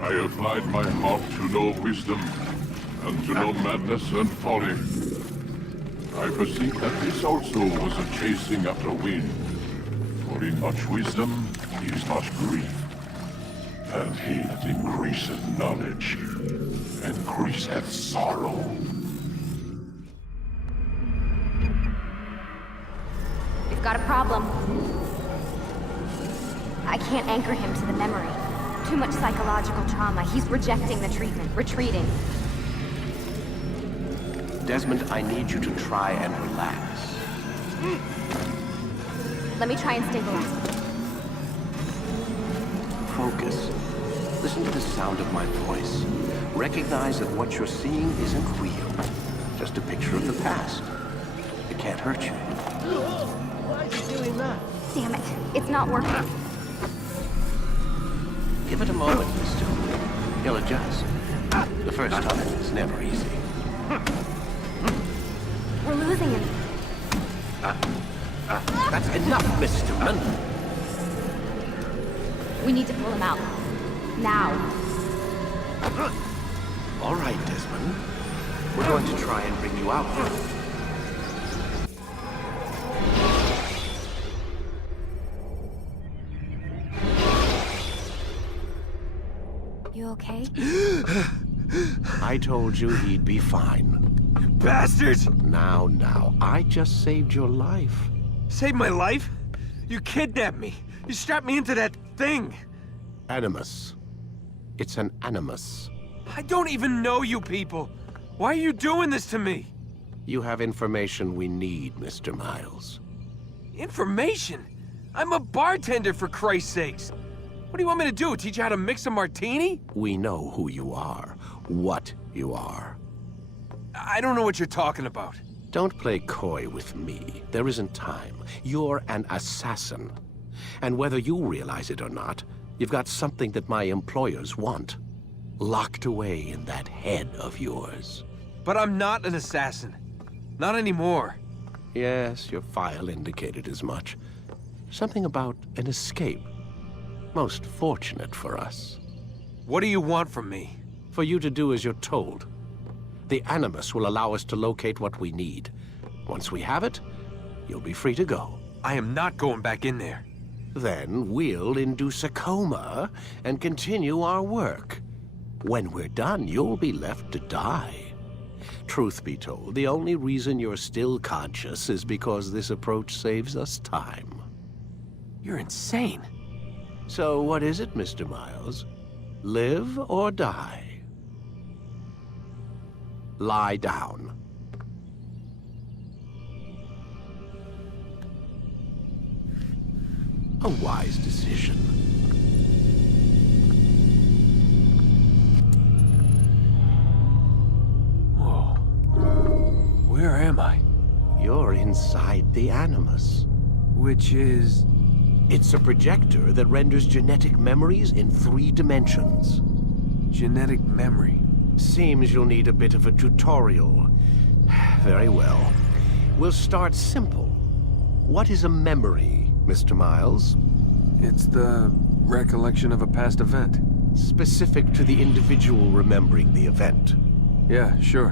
I applied my heart to know wisdom, and to know madness and folly. I perceive that this also was a chasing after wind. For in much wisdom is much grief. And he that increaseth knowledge, increaseth sorrow. We've got a problem. I can't anchor him to the memory. Too much psychological trauma. He's rejecting the treatment, retreating. Desmond, I need you to try and relax. Let me try and stabilize him. Focus. Listen to the sound of my voice. Recognize that what you're seeing isn't real. Just a picture of the past. It can't hurt you. Why is he doing that? Damn it. It's not working. Give it a moment, mister. He'll adjust. The first time is never easy. We're losing him. That's enough, Mr. Man. We need to pull him out. Now. All right, Desmond. We're going to try and bring you out. You okay? I told you he'd be fine. Bastards! Now, I just saved your life. Saved my life? You kidnapped me. You strapped me into that thing. Animus. It's an animus. I don't even know you people. Why are you doing this to me? You have information we need, Mr. Miles. Information? I'm a bartender, for Christ's sakes. What do you want me to do? Teach you how to mix a martini? We know who you are, what you are. I don't know what you're talking about. Don't play coy with me. There isn't time. You're an assassin. And whether you realize it or not, you've got something that my employers want. Locked away in that head of yours. But I'm not an assassin. Not anymore. Yes, your file indicated as much. Something about an escape. Most fortunate for us. What do you want from me? For you to do as you're told. The Animus will allow us to locate what we need. Once we have it, you'll be free to go. I am not going back in there. Then we'll induce a coma and continue our work. When we're done, you'll be left to die. Truth be told, the only reason you're still conscious is because this approach saves us time. You're insane. So what is it, Mr. Miles? Live or die? Lie down. A wise decision. Whoa. Where am I? You're inside the Animus. Which is... It's a projector that renders genetic memories in 3 dimensions. genetic memory. Seems you'll need a bit of a tutorial. Very well. We'll start simple. What is a memory, Mr. Miles? It's the recollection of a past event. Specific to the individual remembering the event. Yeah, sure.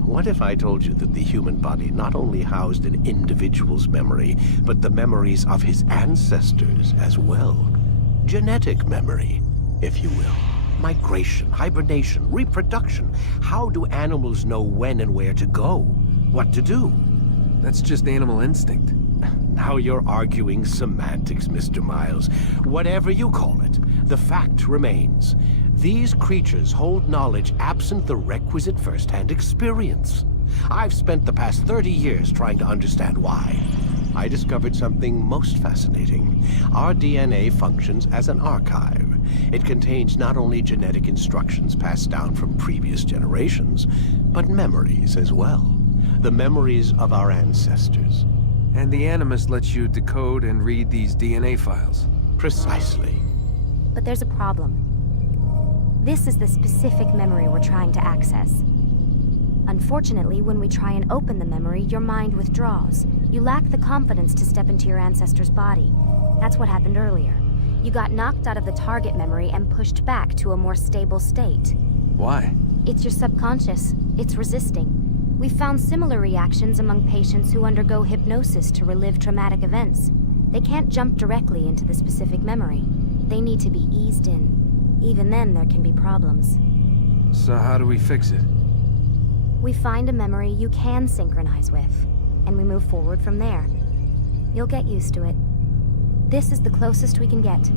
What if I told you that the human body not only housed an individual's memory, but the memories of his ancestors as well? Genetic memory, if you will. Migration, hibernation, reproduction. How do animals know when and where to go? What to do? That's just animal instinct. Now you're arguing semantics, Mr. Miles. Whatever you call it, the fact remains. These creatures hold knowledge absent the requisite first-hand experience. I've spent the past 30 years trying to understand why. I discovered something most fascinating. Our DNA functions as an archive. It contains not only genetic instructions passed down from previous generations, but memories as well. The memories of our ancestors. And the Animus lets you decode and read these DNA files. Precisely. But there's a problem. This is the specific memory we're trying to access. Unfortunately, when we try and open the memory, your mind withdraws. You lack the confidence to step into your ancestor's body. That's what happened earlier. You got knocked out of the target memory and pushed back to a more stable state. Why? It's your subconscious. It's resisting. We've found similar reactions among patients who undergo hypnosis to relive traumatic events. They can't jump directly into the specific memory. They need to be eased in. Even then, there can be problems. So how do we fix it? We find a memory you can synchronize with, and we move forward from there. You'll get used to it. This is the closest we can get,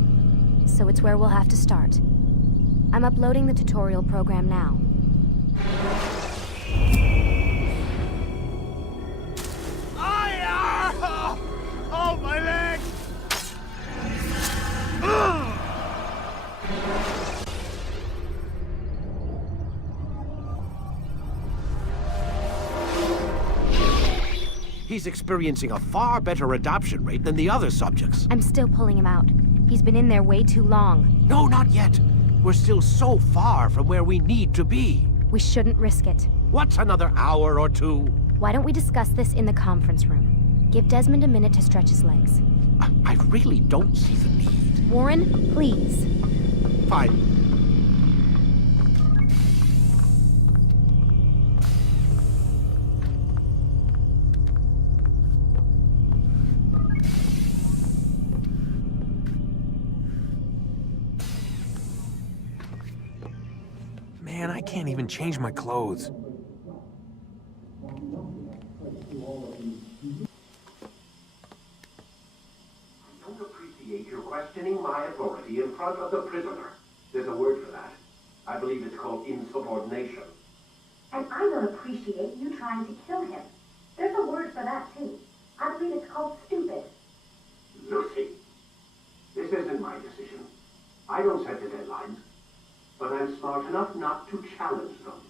so it's where we'll have to start. I'm uploading the tutorial program now. Oh, my leg! He's experiencing a far better adoption rate than the other subjects. I'm still pulling him out. He's been in there way too long. No, not yet. We're still so far from where we need to be. We shouldn't risk it. What's another hour or two? Why don't we discuss this in the conference room? Give Desmond a minute to stretch his legs. I really don't see the need. Warren, please. Fine. Man, I can't even change my clothes. You're questioning my authority in front of the prisoner. There's a word for that. I believe it's called insubordination. And I don't appreciate you trying to kill him. There's a word for that, too. I believe it's called stupid. Lucy, this isn't my decision. I don't set the deadlines. But I'm smart enough not to challenge them.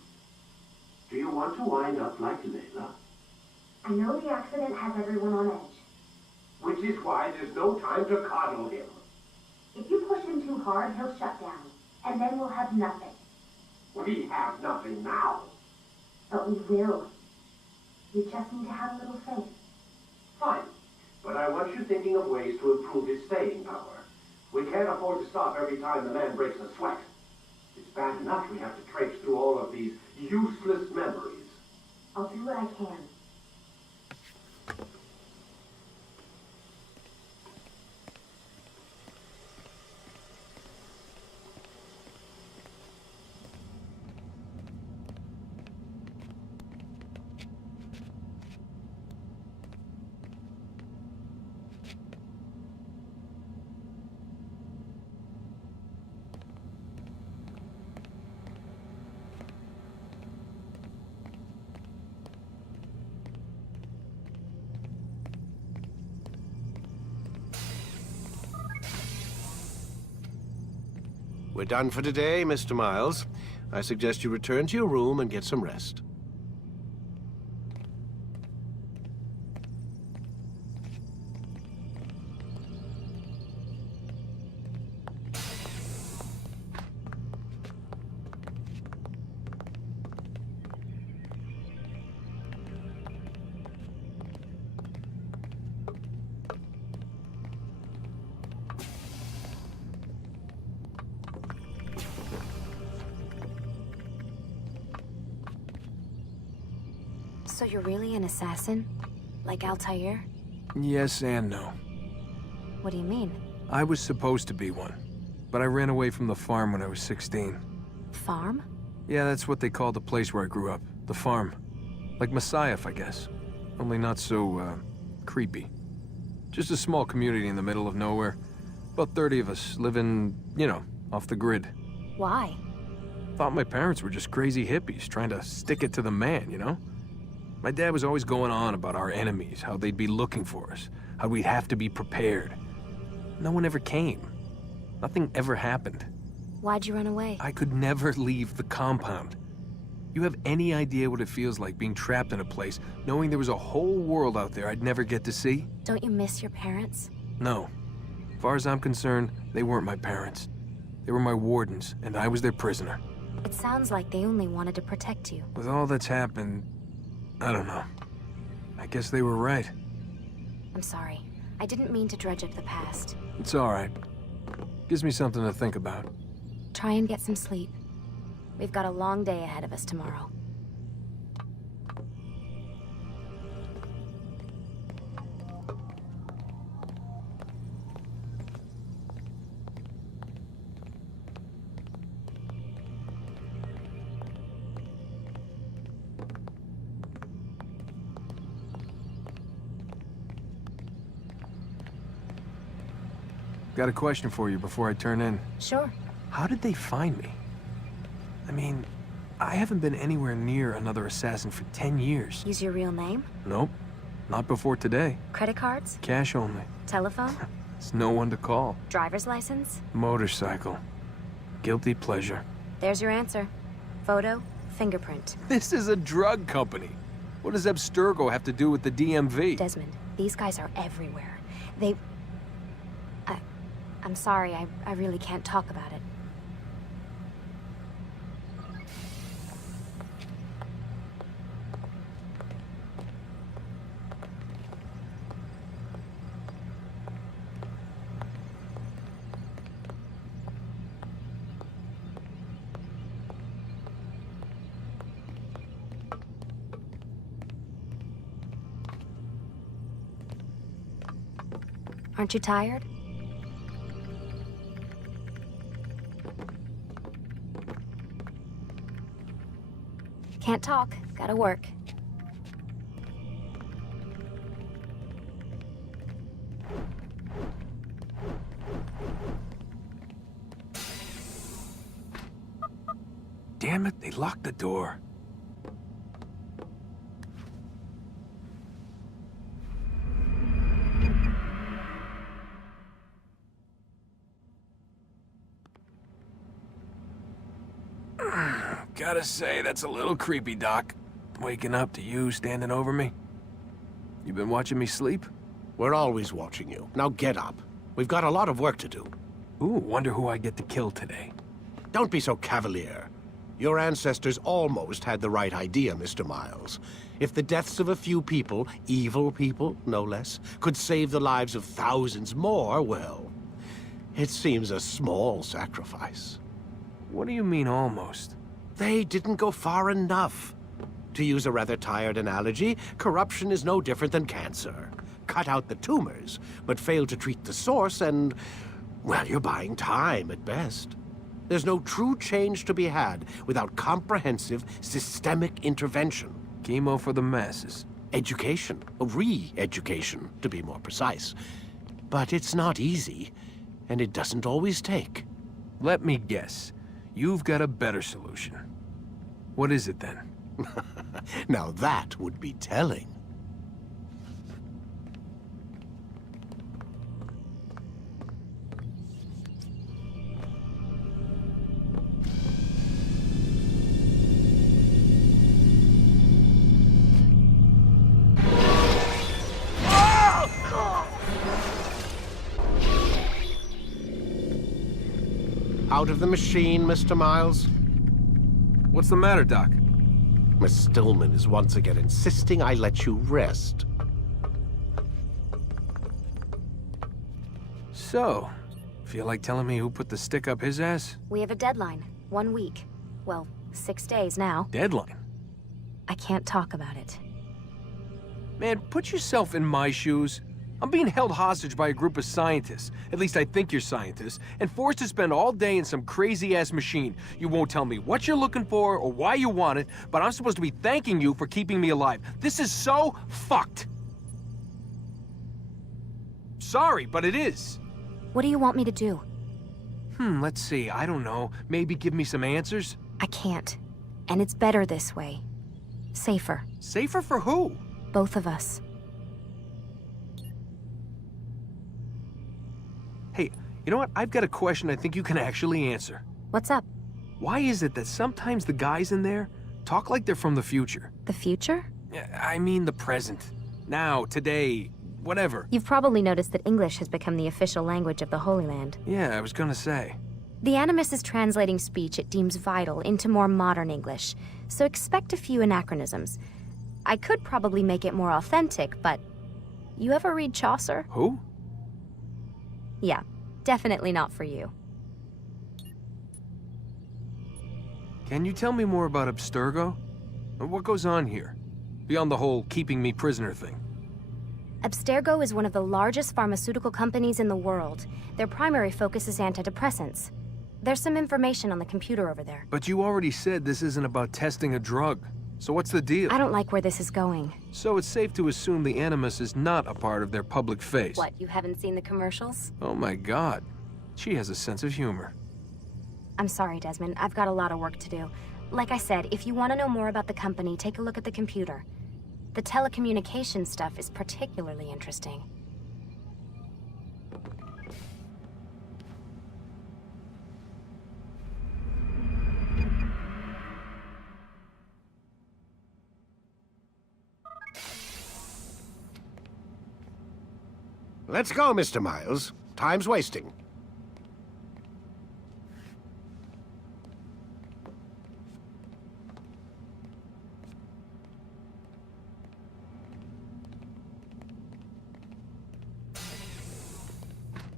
Do you want to wind up like Layla? I know the accident has everyone on edge. Which is why there's no time to coddle him. If you push him too hard, he'll shut down. And then we'll have nothing. We have nothing now. But we will. You just need to have a little faith. Fine. But I want you thinking of ways to improve his staying power. We can't afford to stop every time the man breaks a sweat. It's bad enough we have to traipse through all of these useless memories. I'll do what I can. We're done for today, Mr. Miles. I suggest you return to your room and get some rest. So you're really an assassin? Like Altair? Yes and no. What do you mean? I was supposed to be one, but I ran away from the farm when I was 16. Farm? Yeah, that's what they called the place where I grew up. The farm. Like Messiah, I guess. Only not so, creepy. Just a small community in the middle of nowhere. About 30 of us living, you know, off the grid. Why? Thought my parents were just crazy hippies trying to stick it to the man, you know? My dad was always going on about our enemies, how they'd be looking for us, how we'd have to be prepared. No one ever came. Nothing ever happened. Why'd you run away? I could never leave the compound. You have any idea what it feels like being trapped in a place, knowing there was a whole world out there I'd never get to see? Don't you miss your parents? No. As far as I'm concerned, they weren't my parents. They were my wardens, and I was their prisoner. It sounds like they only wanted to protect you. With all that's happened, I don't know. I guess they were right. I'm sorry. I didn't mean to dredge up the past. It's all right. Gives me something to think about. Try and get some sleep. We've got a long day ahead of us tomorrow. Got a question for you before I turn in. Sure. How did they find me? I mean, I haven't been anywhere near another assassin for 10 years. Use your real name? Nope. Not before today. Credit cards? Cash only. Telephone? There's no one to call. Driver's license? Motorcycle. Guilty pleasure. There's your answer. Photo, fingerprint. This is a drug company. What does Abstergo have to do with the DMV? Desmond, these guys are everywhere. I'm sorry, I really can't talk about it. Aren't you tired? Can't talk. Gotta work. Damn it, they locked the door. Gotta say, that's a little creepy, Doc. Waking up to you standing over me. You been watching me sleep? We're always watching you. Now get up. We've got a lot of work to do. Ooh, wonder who I get to kill today. Don't be so cavalier. Your ancestors almost had the right idea, Mr. Miles. If the deaths of a few people, evil people, no less, could save the lives of thousands more, well, it seems a small sacrifice. What do you mean, almost? They didn't go far enough. To use a rather tired analogy, corruption is no different than cancer. Cut out the tumors, but fail to treat the source and, well, you're buying time at best. There's no true change to be had without comprehensive, systemic intervention. Chemo for the masses. Education, re-education, to be more precise. But it's not easy, and it doesn't always take. Let me guess. You've got a better solution. What is it, then? Now that would be telling. Out of the machine, Mr. Miles. What's the matter, Doc? Miss Stillman is once again insisting I let you rest. So, feel like telling me who put the stick up his ass? We have a deadline. 1 week. Well, 6 days now. Deadline? I can't talk about it. Man, put yourself in my shoes. I'm being held hostage by a group of scientists, at least I think you're scientists, and forced to spend all day in some crazy-ass machine. You won't tell me what you're looking for or why you want it, but I'm supposed to be thanking you for keeping me alive. This is so fucked. Sorry, but it is. What do you want me to do? Let's see, I don't know. Maybe give me some answers? I can't. And it's better this way. Safer. Safer for who? Both of us. Hey, you know what? I've got a question I think you can actually answer. What's up? Why is it that sometimes the guys in there talk like they're from the future? The future? I mean the present. Now, today, whatever. You've probably noticed that English has become the official language of the Holy Land. Yeah, I was gonna say. The Animus is translating speech it deems vital into more modern English, so expect a few anachronisms. I could probably make it more authentic, but... You ever read Chaucer? Who? Yeah, Definitely not for you. Can you tell me more about Abstergo? What goes on here? Beyond the whole keeping me prisoner thing. Abstergo is one of the largest pharmaceutical companies in the world. Their primary focus is antidepressants. There's some information on the computer over there. But you already said this isn't about testing a drug. So what's the deal? I don't like where this is going. So it's safe to assume the Animus is not a part of their public face. What, you haven't seen the commercials? Oh my god. She has a sense of humor. I'm sorry, Desmond. I've got a lot of work to do. Like I said, if you want to know more about the company, take a look at the computer. The telecommunications stuff is particularly interesting. Let's go, Mr. Miles. Time's wasting.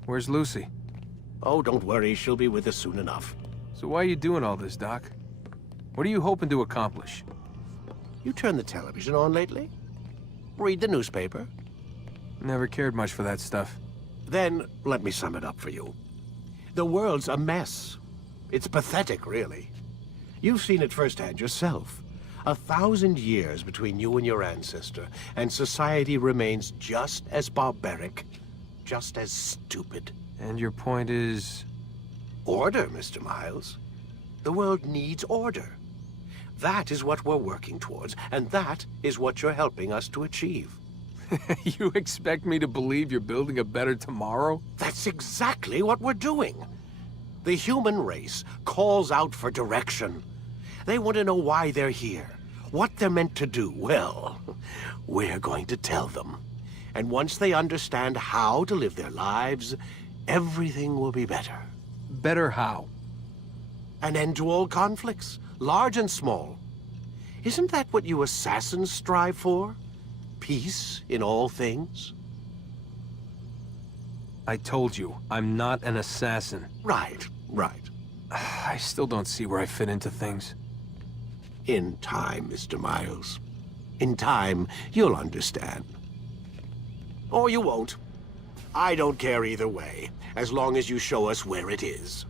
Where's Lucy? Oh, don't worry. She'll be with us soon enough. So why are you doing all this, Doc? What are you hoping to accomplish? You turned the television on lately? Read the newspaper? Never cared much for that stuff. Then, let me sum it up for you. The world's a mess. It's pathetic, really. You've seen it firsthand yourself. 1,000 years between you and your ancestor, and society remains just as barbaric, just as stupid. And your point is... Order, Mr. Miles. The world needs order. That is what we're working towards, and that is what you're helping us to achieve. You expect me to believe you're building a better tomorrow? That's exactly what we're doing. The human race calls out for direction. They want to know why they're here, what they're meant to do. Well, we're going to tell them. And once they understand how to live their lives, everything will be better. Better how? An end to all conflicts, large and small. Isn't that what you assassins strive for? Peace in all things? I told you, I'm not an assassin. Right. I still don't see where I fit into things. In time, Mr. Miles. In time, you'll understand. Or you won't. I don't care either way, as long as you show us where it is.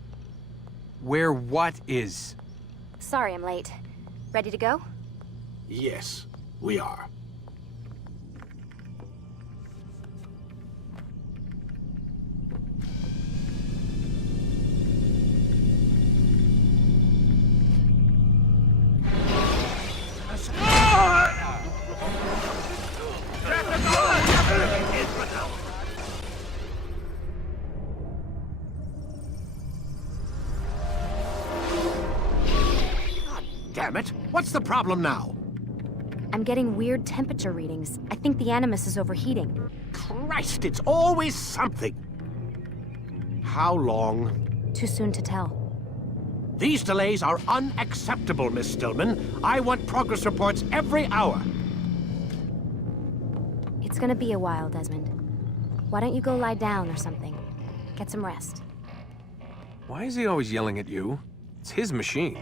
Where what is? Sorry I'm late. Ready to go? Yes, we are. Damn it! What's the problem now? I'm getting weird temperature readings. I think the Animus is overheating. Christ, it's always something! How long? Too soon to tell. These delays are unacceptable, Miss Stillman. I want progress reports every hour. It's gonna be a while, Desmond. Why don't you go lie down or something? Get some rest. Why is he always yelling at you? It's his machine.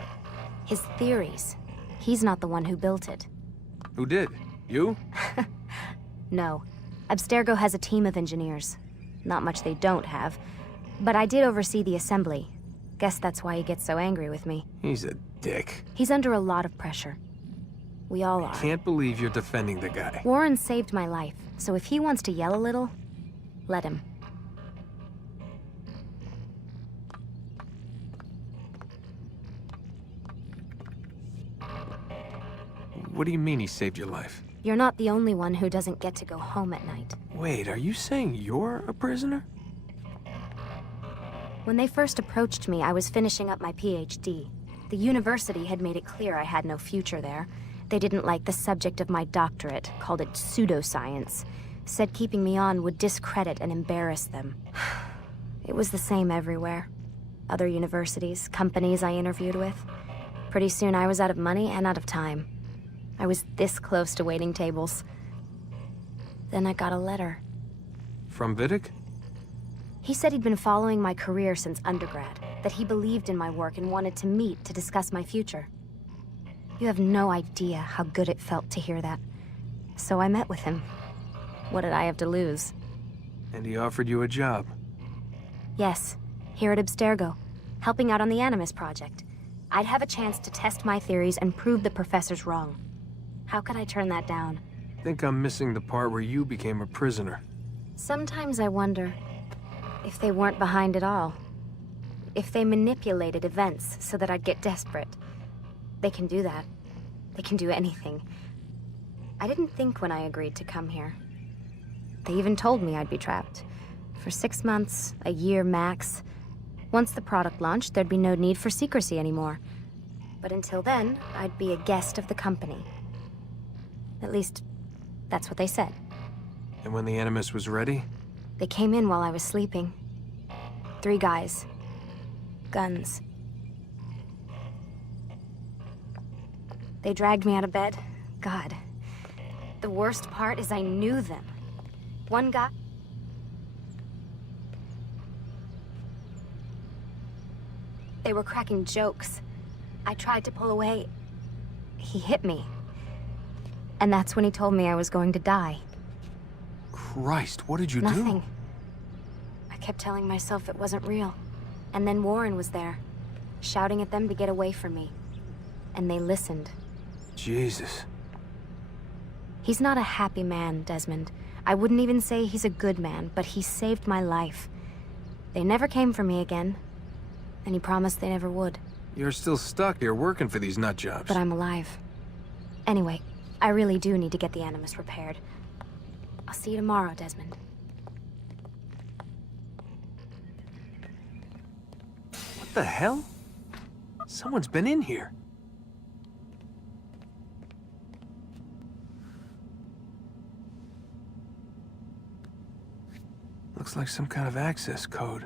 His theories. He's not the one who built it. Who did? You? No. Abstergo has a team of engineers. Not much they don't have. But I did oversee the assembly. Guess that's why he gets so angry with me. He's a dick. He's under a lot of pressure. We all are. Can't believe you're defending the guy. Warren saved my life, so if he wants to yell a little, let him. What do you mean he saved your life? You're not the only one who doesn't get to go home at night. Wait, are you saying you're a prisoner? When they first approached me, I was finishing up my PhD. The university had made it clear I had no future there. They didn't like the subject of my doctorate, called it pseudoscience. Said keeping me on would discredit and embarrass them. It was the same everywhere. Other universities, companies I interviewed with. Pretty soon I was out of money and out of time. I was this close to waiting tables. Then I got a letter. From Vidic? He said he'd been following my career since undergrad, that he believed in my work and wanted to meet to discuss my future. You have no idea how good it felt to hear that. So I met with him. What did I have to lose? And he offered you a job. Yes, here at Abstergo, helping out on the Animus project. I'd have a chance to test my theories and prove the professor's wrong. How could I turn that down? I think I'm missing the part where you became a prisoner. Sometimes I wonder if they weren't behind it all. If they manipulated events so that I'd get desperate. They can do that. They can do anything. I didn't think when I agreed to come here. They even told me I'd be trapped. For 6 months, a year max. Once the product launched, there'd be no need for secrecy anymore. But until then, I'd be a guest of the company. At least, that's what they said. And when the Animus was ready? They came in while I was sleeping. 3 guys. Guns. They dragged me out of bed. God. The worst part is I knew them. One guy... They were cracking jokes. I tried to pull away. He hit me. And that's when he told me I was going to die. Christ, what did you do? Nothing. I kept telling myself it wasn't real. And then Warren was there, shouting at them to get away from me. And they listened. Jesus. He's not a happy man, Desmond. I wouldn't even say he's a good man, but he saved my life. They never came for me again. And he promised they never would. You're still stuck here working for these nut jobs. But I'm alive. Anyway, I really do need to get the Animus repaired. I'll see you tomorrow, Desmond. What the hell? Someone's been in here. Looks like some kind of access code.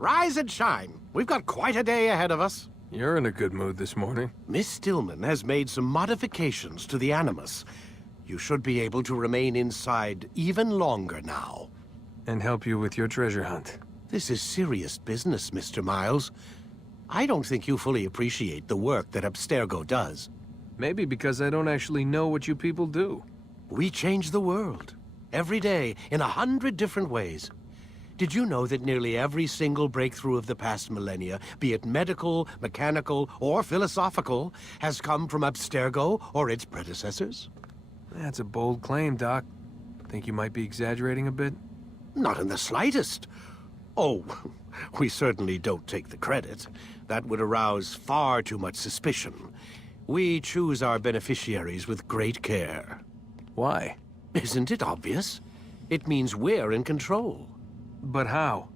Rise and shine. We've got quite a day ahead of us. You're in a good mood this morning. Miss Stillman has made some modifications to the Animus. You should be able to remain inside even longer now. And help you with your treasure hunt. This is serious business, Mr. Miles. I don't think you fully appreciate the work that Abstergo does. Maybe because I don't actually know what you people do. We change the world. Every day, in 100 different ways. Did you know that nearly every single breakthrough of the past millennia, be it medical, mechanical, or philosophical, has come from Abstergo or its predecessors? That's a bold claim, Doc. Think you might be exaggerating a bit? Not in the slightest. Oh, we certainly don't take the credit. That would arouse far too much suspicion. We choose our beneficiaries with great care. Why? Isn't it obvious? It means we're in control. But how?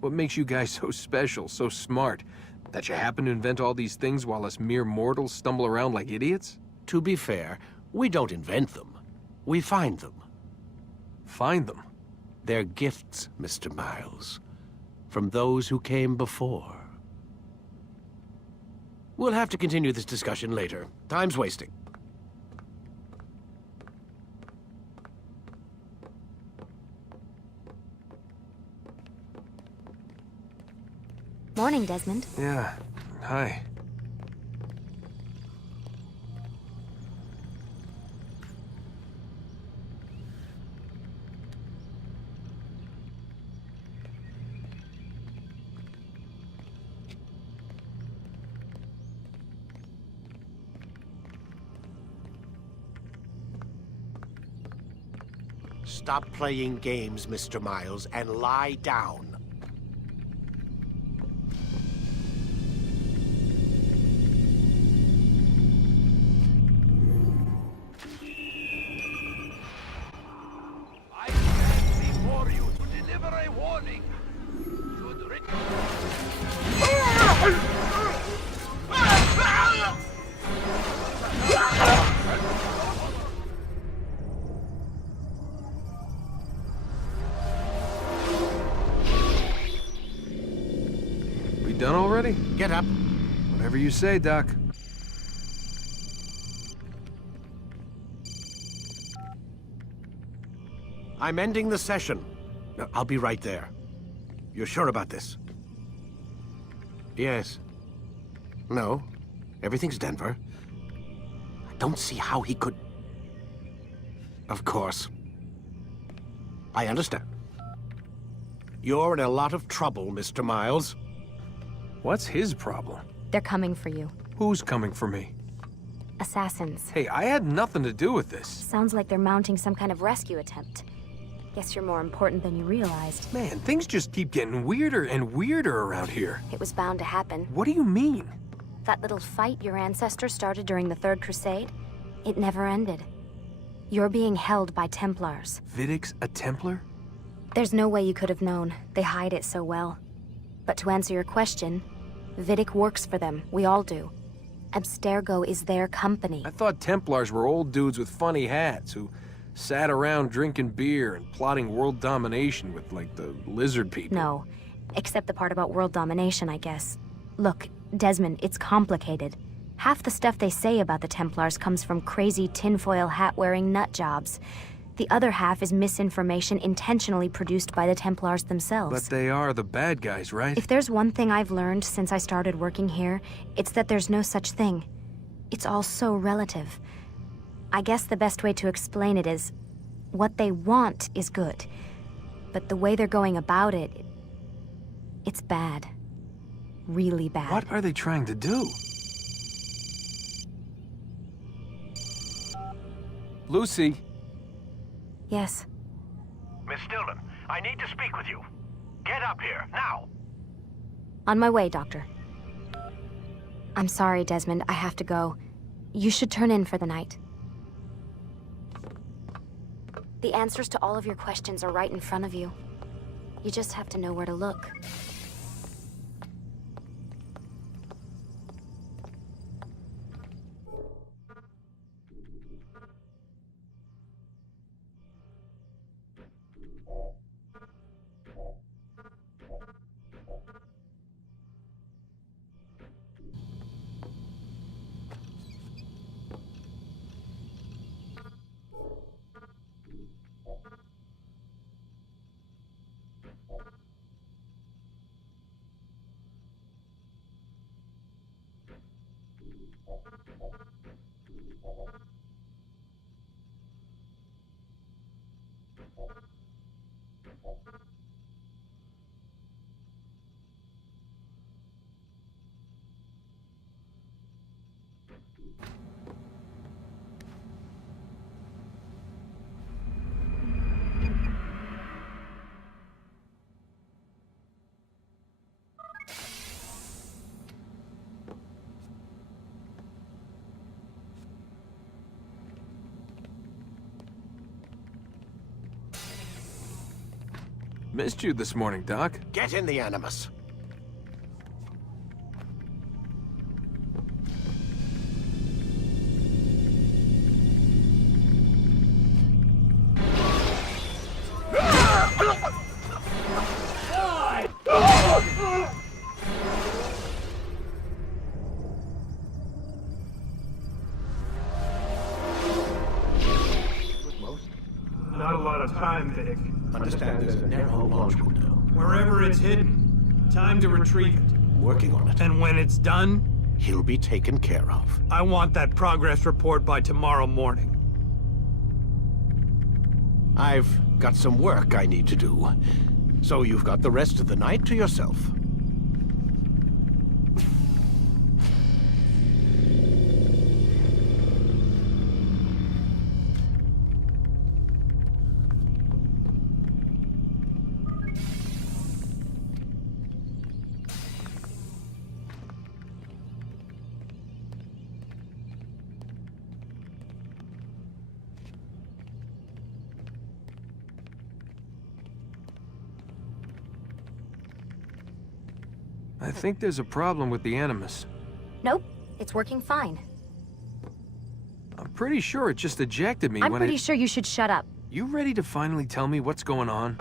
What makes you guys so special, so smart? That you happen to invent all these things while us mere mortals stumble around like idiots? To be fair, we don't invent them. We find them. Find them? They're gifts, Mr. Miles. From those who came before. We'll have to continue this discussion later. Time's wasting. Morning, Desmond. Yeah. Hi. Stop playing games, Mr. Miles, and lie down. I stand before you to deliver a warning. Should written... We done already? Get up. Whatever you say, Doc. I'm ending the session. I'll be right there. You're sure about this? Yes. No. Everything's Denver. I don't see how he could... Of course. I understand. You're in a lot of trouble, Mr. Miles. What's his problem? They're coming for you. Who's coming for me? Assassins. Hey, I had nothing to do with this. Sounds like they're mounting some kind of rescue attempt. Guess you're more important than you realized. Man, things just keep getting weirder and weirder around here. It was bound to happen. What do you mean? That little fight your ancestors started during the Third Crusade, it never ended. You're being held by Templars. Vidic's a Templar? There's no way you could have known. They hide it so well. But to answer your question, Vidic works for them. We all do. Abstergo is their company. I thought Templars were old dudes with funny hats who sat around drinking beer and plotting world domination with, like, the lizard people. No, except the part about world domination, I guess. Look, Desmond, it's complicated. Half the stuff they say about the Templars comes from crazy tinfoil hat-wearing nut jobs. The other half is misinformation intentionally produced by the Templars themselves. But they are the bad guys, right? If there's one thing I've learned since I started working here, it's that there's no such thing. It's all so relative. I guess the best way to explain it is, what they want is good. But the way they're going about it, it's bad. Really bad. What are they trying to do? Lucy. Yes. Miss Stillman, I need to speak with you. Get up here, now! On my way, Doctor. I'm sorry, Desmond. I have to go. You should turn in for the night. The answers to all of your questions are right in front of you. You just have to know where to look. Missed you this morning, Doc. Get in the Animus. Not a lot of time, Vidic. Understand there's a narrow launch window. Wherever it's hidden, time to retrieve it. working on it. And when it's done, He'll be taken care of. I want that progress report by tomorrow morning. I've got some work I need to do, so you've got the rest of the night to yourself. I think there's a problem with the Animus. Nope, it's working fine. I'm pretty sure it just ejected me I'm when pretty sure you should shut up. You ready to finally tell me what's going on?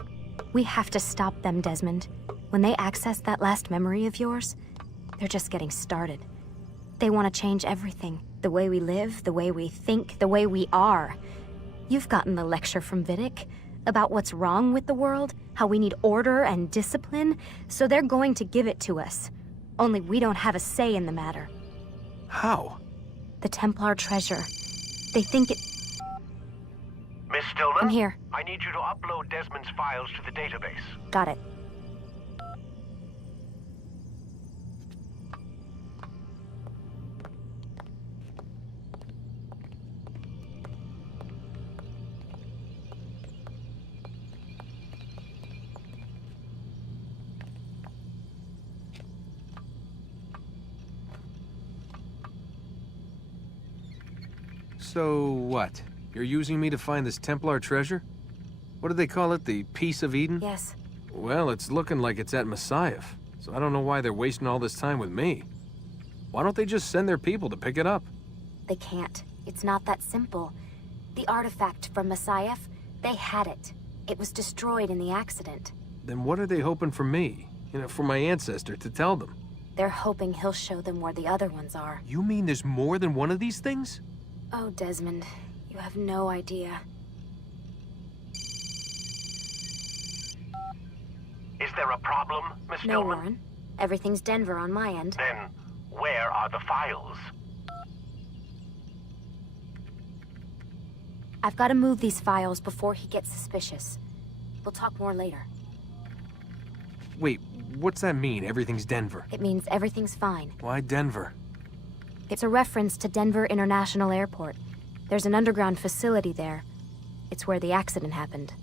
We have to stop them, Desmond. When they access that last memory of yours, they're just getting started. They want to change everything. The way we live, the way we think, the way we are. You've gotten the lecture from Vidic about what's wrong with the world, how we need order and discipline, so they're going to give it to us. Only we don't have a say in the matter. How? The Templar treasure. They think it... Miss Stillman? I'm here. I need you to upload Desmond's files to the database. Got it. So what? You're using me to find this Templar treasure? What do they call it? The Piece of Eden? Yes. Well, it's looking like it's at Messiah, so I don't know why they're wasting all this time with me. Why don't they just send their people to pick it up? They can't. It's not that simple. The artifact from Messiah, they had it. It was destroyed in the accident. Then what are they hoping for me? You know, for my ancestor to tell them? They're hoping he'll show them where the other ones are. You mean there's more than one of these things? Oh, Desmond, you have no idea. Is there a problem, Miss No, Stillman? Warren. Everything's Denver on my end. Then, where are the files? I've got to move these files before he gets suspicious. We'll talk more later. Wait, what's that mean, everything's Denver? It means everything's fine. Why Denver? It's a reference to Denver International Airport. There's an underground facility there. It's where the accident happened.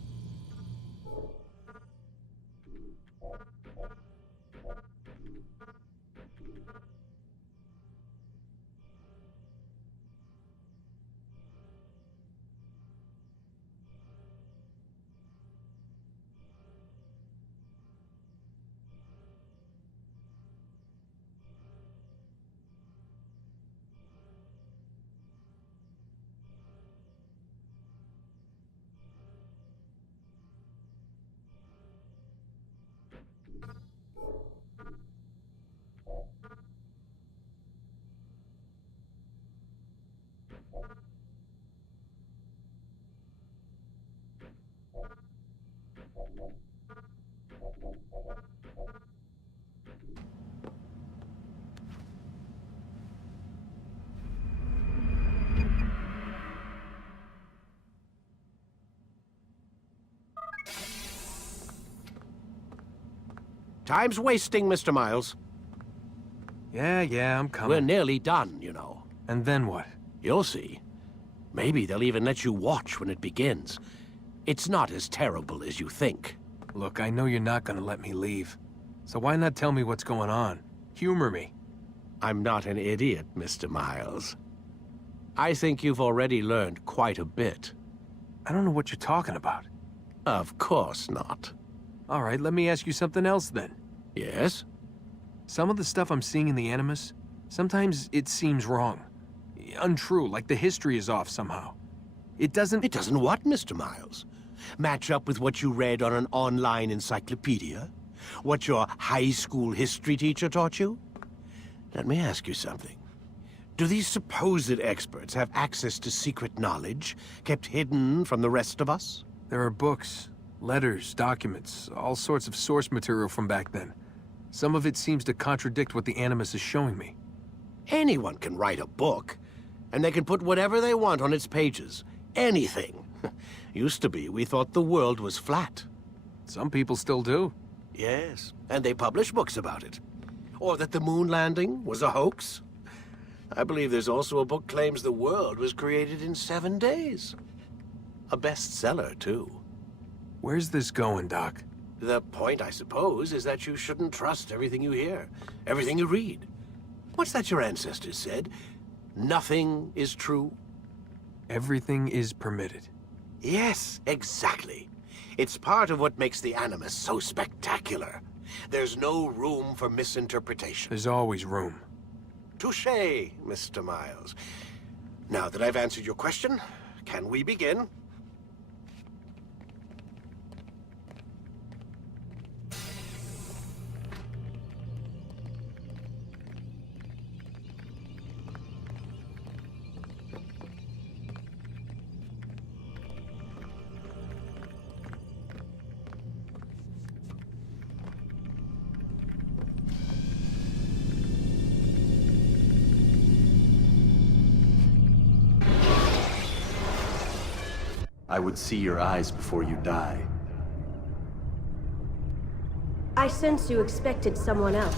Time's wasting, Mr. Miles. Yeah, I'm coming. We're nearly done, you know. And then what? You'll see. Maybe they'll even let you watch when it begins. It's not as terrible as you think. Look, I know you're not gonna let me leave. So why not tell me what's going on? Humor me. I'm not an idiot, Mr. Miles. I think you've already learned quite a bit. I don't know what you're talking about. Of course not. All right, let me ask you something else then. Yes? Some of the stuff I'm seeing in the Animus, sometimes it seems wrong. Untrue, like the history is off somehow. It doesn't... It doesn't what, Mr. Miles? Match up with what you read on an online encyclopedia? What your high school history teacher taught you? Let me ask you something. Do these supposed experts have access to secret knowledge kept hidden from the rest of us? There are books, letters, documents, all sorts of source material from back then. Some of it seems to contradict what the Animus is showing me. Anyone can write a book, and they can put whatever they want on its pages. Anything. Used to be, we thought the world was flat. Some people still do. Yes, and they publish books about it. Or that the moon landing was a hoax. I believe there's also a book claims the world was created in 7 days. A bestseller, too. Where's this going, Doc? The point, I suppose, is that you shouldn't trust everything you hear, everything you read. What's that your ancestors said? Nothing is true? Everything is permitted. Yes, exactly. It's part of what makes the Animus so spectacular. There's no room for misinterpretation. There's always room. Touché, Mr. Miles. Now that I've answered your question, can we begin? I would see your eyes before you die. I sense you expected someone else.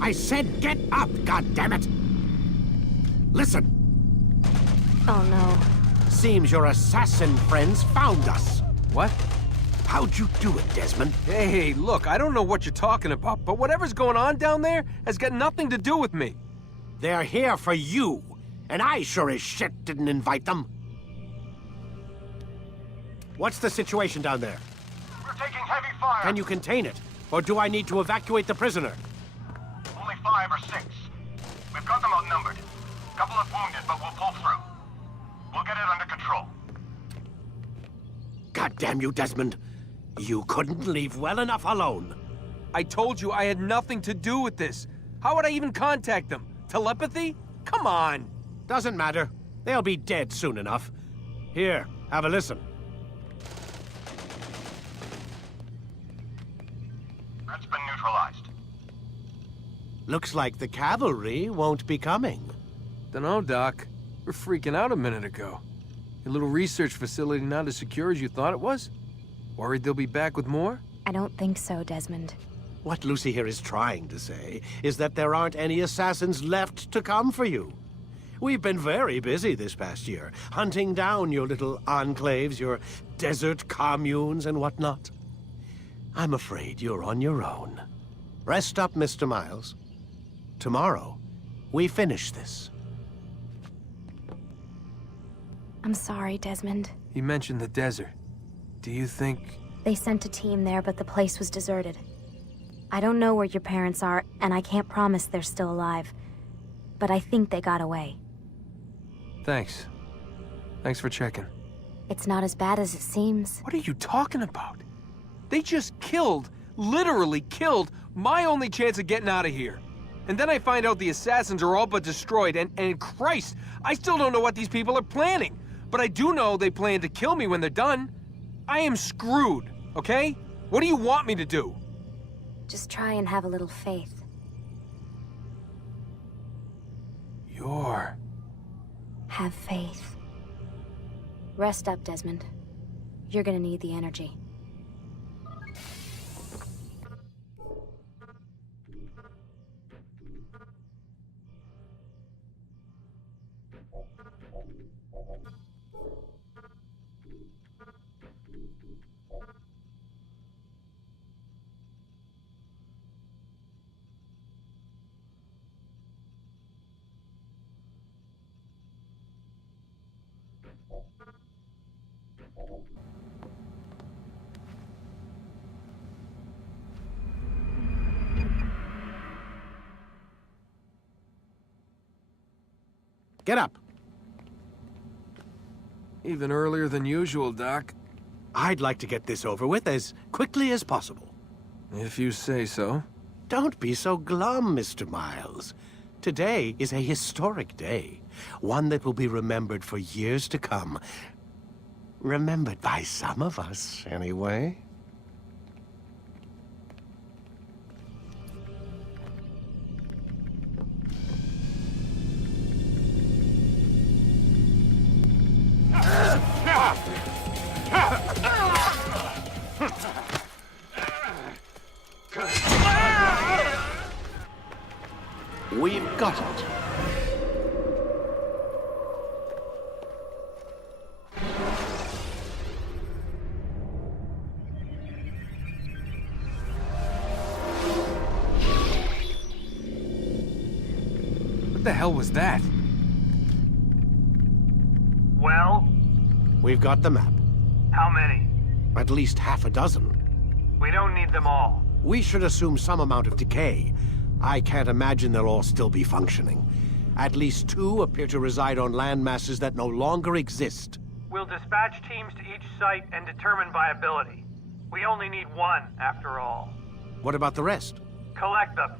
I said get up, goddammit! Listen, Oh no. seems your assassin friends found us. What? How'd you do it, Desmond? Hey, look, I don't know what you're talking about, but whatever's going on down there has got nothing to do with me. They're here for you, and I sure as shit didn't invite them. What's the situation down there? We're taking heavy fire. Can you contain it? Or do I need to evacuate the prisoner? Only 5 or 6. We've got them outnumbered. Couple of wounded, but we'll pull through. We'll get it under control. God damn you, Desmond. You couldn't leave well enough alone. I told you I had nothing to do with this. How would I even contact them? Telepathy? Come on. Doesn't matter. They'll be dead soon enough. Here, have a listen. That's been neutralized. Looks like the cavalry won't be coming. Dunno, Doc. We're freaking out a minute ago. Your little research facility not as secure as you thought it was? Worried they'll be back with more? I don't think so, Desmond. What Lucy here is trying to say is that there aren't any assassins left to come for you. We've been very busy this past year, hunting down your little enclaves, your desert communes and whatnot. I'm afraid you're on your own. Rest up, Mr. Miles. Tomorrow, we finish this. I'm sorry, Desmond. You mentioned the desert. Do you think... They sent a team there, but the place was deserted. I don't know where your parents are, and I can't promise they're still alive. But I think they got away. Thanks. Thanks for checking. It's not as bad as it seems. What are you talking about? They just killed, literally killed, my only chance of getting out of here. And then I find out the assassins are all but destroyed, and Christ, I still don't know what these people are planning. But I do know they plan to kill me when they're done. I am screwed, okay? What do you want me to do? Just try and have a little faith. Have faith. Rest up, Desmond. You're gonna need the energy. Get up. Even earlier than usual, Doc. I'd like to get this over with as quickly as possible. If you say so. Don't be so glum, Mr. Miles. Today is a historic day, one that will be remembered for years to come. Remembered by some of us, anyway. We've got it. What the hell was that? Well, We've got the map. how many? At least half a dozen. We don't need them all. We should assume some amount of decay. I can't imagine they'll all still be functioning. At least 2 appear to reside on land masses that no longer exist. We'll dispatch teams to each site and determine viability. We only need 1, after all. What about the rest? Collect them.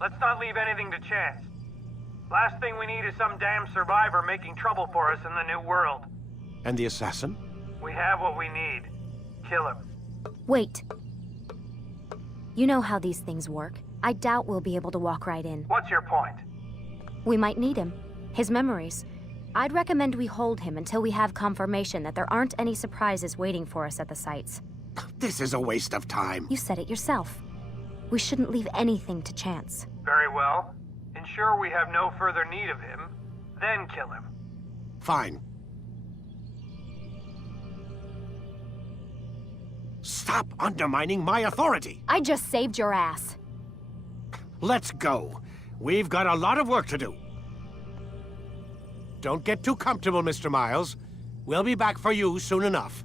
Let's not leave anything to chance. Last thing we need is some damn survivor making trouble for us in the new world. And the assassin? We have what we need. Kill him. Wait. You know how these things work. I doubt we'll be able to walk right in. What's your point? We might need him. His memories. I'd recommend we hold him until we have confirmation that there aren't any surprises waiting for us at the sites. This is a waste of time. You said it yourself. We shouldn't leave anything to chance. Very well. Ensure we have no further need of him, then kill him. Fine. Stop undermining my authority! I just saved your ass. Let's go. We've got a lot of work to do. Don't get too comfortable, Mr. Miles. We'll be back for you soon enough.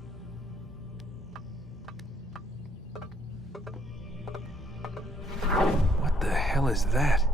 What the hell is that?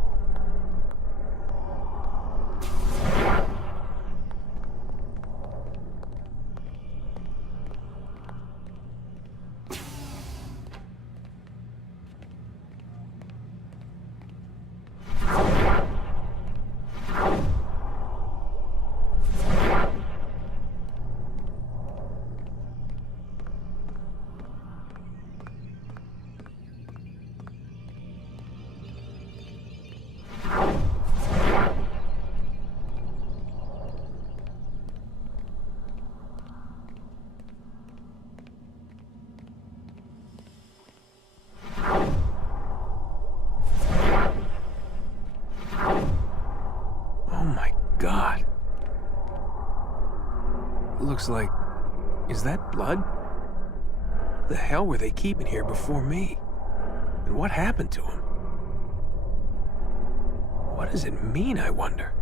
God. Looks like... Is that blood? What the hell were they keeping here before me? And what happened to him? What does it mean, I wonder?